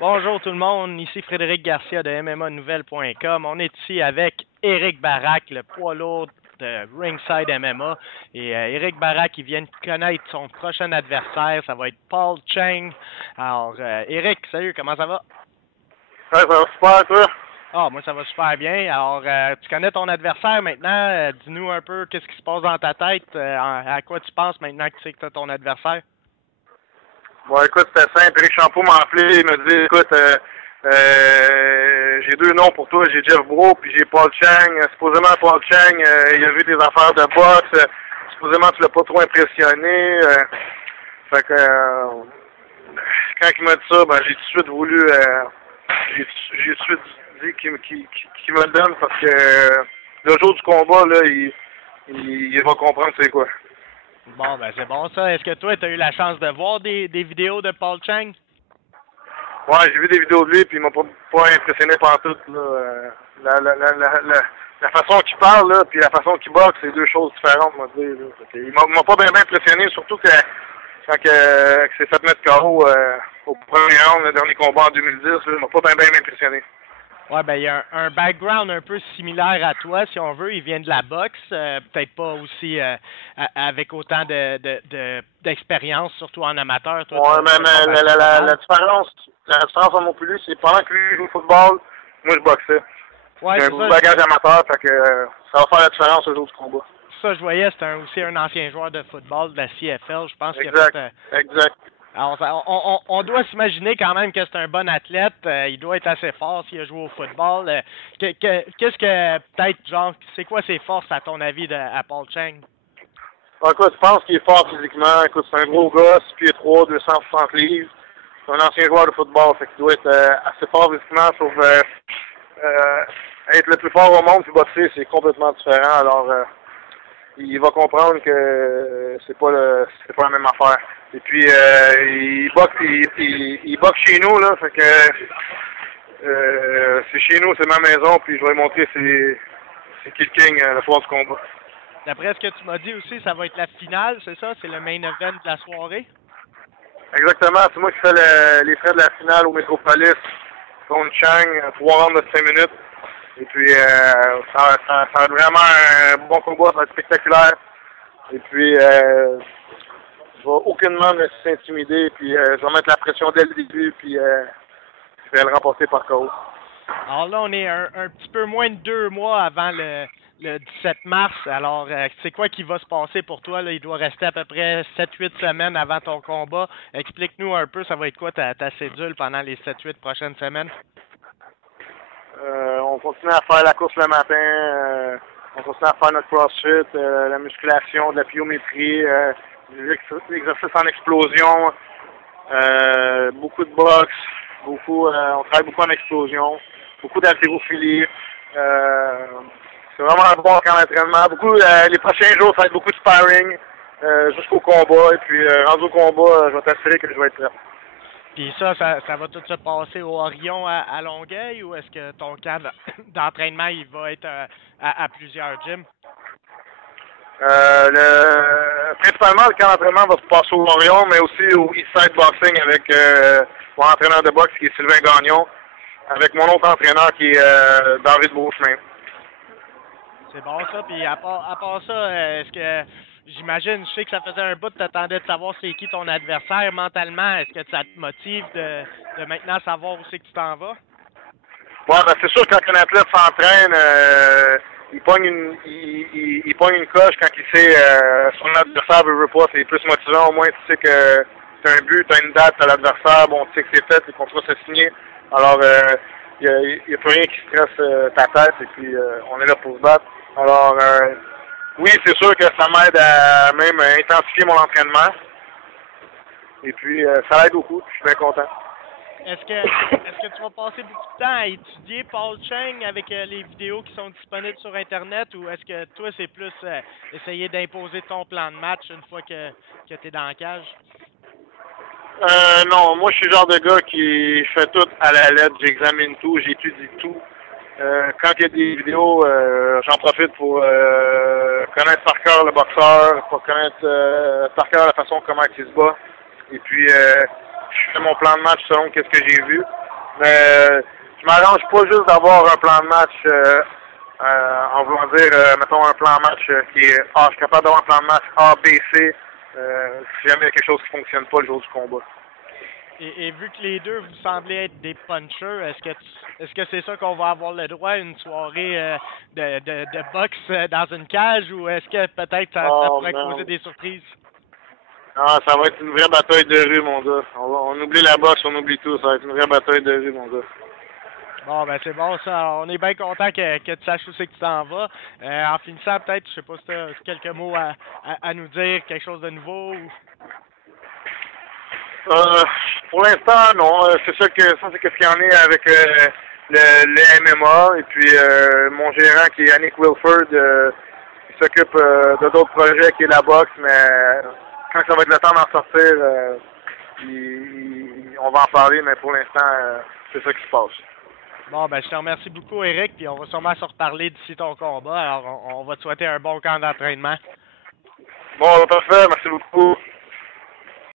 Bonjour tout le monde, ici Frédéric Garcia de MMAnouvelle.com. On est ici avec Éric Baraque, le poids lourd de Ringside MMA. Et Éric Baraque, il vient de connaître son prochain adversaire, ça va être Paul Cheng. Alors, Éric, salut, comment ça va? Ouais, ça va super, toi? Ah, moi ça va super bien. Alors, tu connais ton adversaire maintenant, dis-nous un peu qu'est-ce qui se passe dans ta tête, à quoi tu penses maintenant que tu sais que tu as ton adversaire? Bon, écoute, c'était simple. Eric Champeau m'a appelé, il m'a dit, écoute, j'ai deux noms pour toi. J'ai Jeff Bro, puis j'ai Paul Cheng. Supposément, Paul Cheng, il a vu des affaires de boxe. Supposément, tu l'as pas trop impressionné. Fait que, quand il m'a dit ça, ben, j'ai tout de suite voulu, j'ai tout de suite dit qu'il me le donne parce que le jour du combat, là, il va comprendre c'est quoi. Bon, ben c'est bon ça. Est-ce que toi, tu as eu la chance de voir des vidéos de Paul Cheng? Ouais, j'ai vu des vidéos de lui, puis il m'a pas impressionné par tout. Là. La façon qu'il parle, là, puis la façon qu'il boxe, c'est deux choses différentes, moi, dire. Là. Il m'a pas bien impressionné, surtout que quand que s'est fait mettre KO au premier round, le dernier combat en 2010, là, il m'a pas bien impressionné. Ouais, ben il y a un background un peu similaire à toi, si on veut. Il vient de la boxe, peut-être pas aussi avec autant d'expérience, surtout en amateur. Toi, Ouais, mais la différence en mon plus, c'est pendant que lui joue au football, moi je boxais. Ouais, J'ai c'est un ça. bagage amateur, fait que ça va faire la différence au jour du combat. Ça, je voyais, c'était aussi un ancien joueur de football de la CFL. Je pense qu'il a Exact, fait. exact. Alors, on doit s'imaginer quand même que c'est un bon athlète. Il doit être assez fort s'il a joué au football. Qu'est-ce que, peut-être, genre, c'est quoi ses forces, à ton avis, à Paul Cheng? Écoute, je pense qu'il est fort physiquement. Écoute, c'est un gros gars, 6 pieds 3, 260 livres. C'est un ancien joueur de football, fait qu'il doit être assez fort physiquement, sauf être le plus fort au monde puis boxer, c'est complètement différent. Alors, il va comprendre que c'est pas la même affaire. Et puis, il boxe chez nous, là, fait que c'est chez nous, c'est ma maison, puis je vais lui montrer c'est qui le king le soir du combat. D'après ce que tu m'as dit aussi, ça va être la finale, c'est ça? C'est le main event de la soirée? Exactement, c'est moi qui fais les frais de la finale au Métropolis contre Chang, 3 rounds de 5 minutes. Et puis, ça va être vraiment un bon combat, ça va être spectaculaire. Et puis, je vais aucunement me laisser intimider, puis je vais mettre la pression dès le début, puis je vais le remporter par KO. Alors là, on est un petit peu moins de 2 mois avant le 17 mars. Alors, c'est quoi qui va se passer pour toi? Là? Il doit rester à peu près 7-8 semaines avant ton combat. Explique-nous un peu, ça va être quoi ta cédule pendant les 7-8 prochaines semaines? On continue à faire la course le matin, on continue à faire notre crossfit, la musculation, de la pliométrie, des exercices en explosion, beaucoup de boxe, on travaille beaucoup en explosion, beaucoup d'haltérophilie. C'est vraiment un bon camp d'entraînement. Les prochains jours, ça va être beaucoup de sparring jusqu'au combat. Et puis, rendu au combat, je vais t'assurer que je vais être prêt. Puis ça va tout se passer au Orion à Longueuil ou est-ce que ton camp d'entraînement il va être à plusieurs gyms? Principalement, le camp d'entraînement va se passer au Orion, mais aussi au Eastside Boxing avec mon entraîneur de boxe qui est Sylvain Gagnon, avec mon autre entraîneur qui est David Beauchemin. C'est bon ça, puis à part ça, est-ce que j'imagine, je sais que ça faisait un bout que t'attendais de savoir c'est qui ton adversaire mentalement, est-ce que ça te motive de maintenant savoir où c'est que tu t'en vas? Ouais, ben c'est sûr que quand un athlète s'entraîne, il pogne une coche quand il sait son adversaire veut pas, c'est plus motivant, au moins tu sais que t'as un but, t'as une date, t'as l'adversaire, bon tu sais que c'est fait, les contrats sont signés. Alors il y a plus rien qui stresse ta tête et puis on est là pour se battre. Alors oui, c'est sûr que ça m'aide à même intensifier mon entraînement. Et puis ça aide beaucoup, je suis bien content. Est-ce que tu vas passer beaucoup de temps à étudier Paul Cheng avec les vidéos qui sont disponibles sur Internet ou est-ce que toi, c'est plus essayer d'imposer ton plan de match une fois que tu es dans la cage? Non, moi je suis le genre de gars qui fait tout à la lettre, j'examine tout, j'étudie tout. Quand il y a des vidéos, j'en profite pour connaître par cœur le boxeur, pour connaître par cœur la façon comment il se bat. Et puis je fais mon plan de match selon qu'est-ce que j'ai vu. Mais je m'arrange pas juste d'avoir un plan de match en voulant dire, mettons, un plan de match qui est A. Je suis capable d'avoir un plan de match A, B, C. Si jamais il y a quelque chose qui fonctionne pas le jour du combat. Et vu que les deux, vous semblez être des punchers, est-ce que c'est ça qu'on va avoir le droit à une soirée de boxe dans une cage ou est-ce que peut-être ça pourrait causer des surprises? Ah, ça va être une vraie bataille de rue, mon gars. On oublie la boxe, on oublie tout. Ça va être une vraie bataille de rue, mon gars. Bon, ben c'est bon ça. On est bien content que tu saches où c'est que tu t'en vas. En finissant, peut-être, je sais pas si tu as quelques mots à nous dire, quelque chose de nouveau ou... Pour l'instant, non. C'est ça que c'est ce qu'il y en est avec le MMA. Et puis mon gérant qui est Yannick Wilford, qui s'occupe de d'autres projets qui est la boxe, mais quand ça va être le temps d'en sortir, on va en parler, mais pour l'instant, c'est ça qui se passe. Bon, ben je te remercie beaucoup, Éric, puis on va sûrement se reparler d'ici ton combat. Alors, on va te souhaiter un bon camp d'entraînement. Bon, parfait. Merci beaucoup.